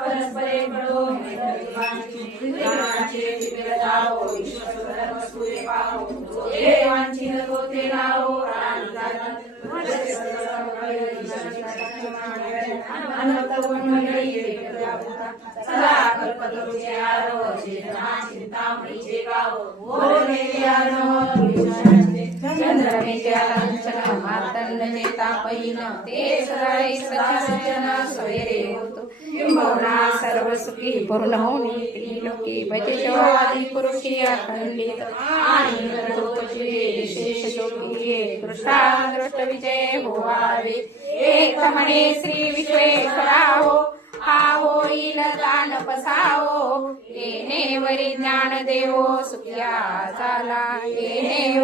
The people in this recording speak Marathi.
परस्परे पडो सदा कल्पतरुचे आरव चिंतामणीचे गाव चंद्रमेच्या लांछन मार्तंडचे तापहीन ते सदाई सचन सवेरे होतो किंबहुना सर्व सुखी पूर्ण होनी त्रिलोकी भजेशो आदि पुरुषी अखंडित आणि नरलोकचे विशेष जोगिये दृष्टांत विजय होवावे एक म्हणे श्री विश्वेश्वरा हो हा होईल दान पसावो येणे वरी ज्ञान देवो सुखिया झाला येणे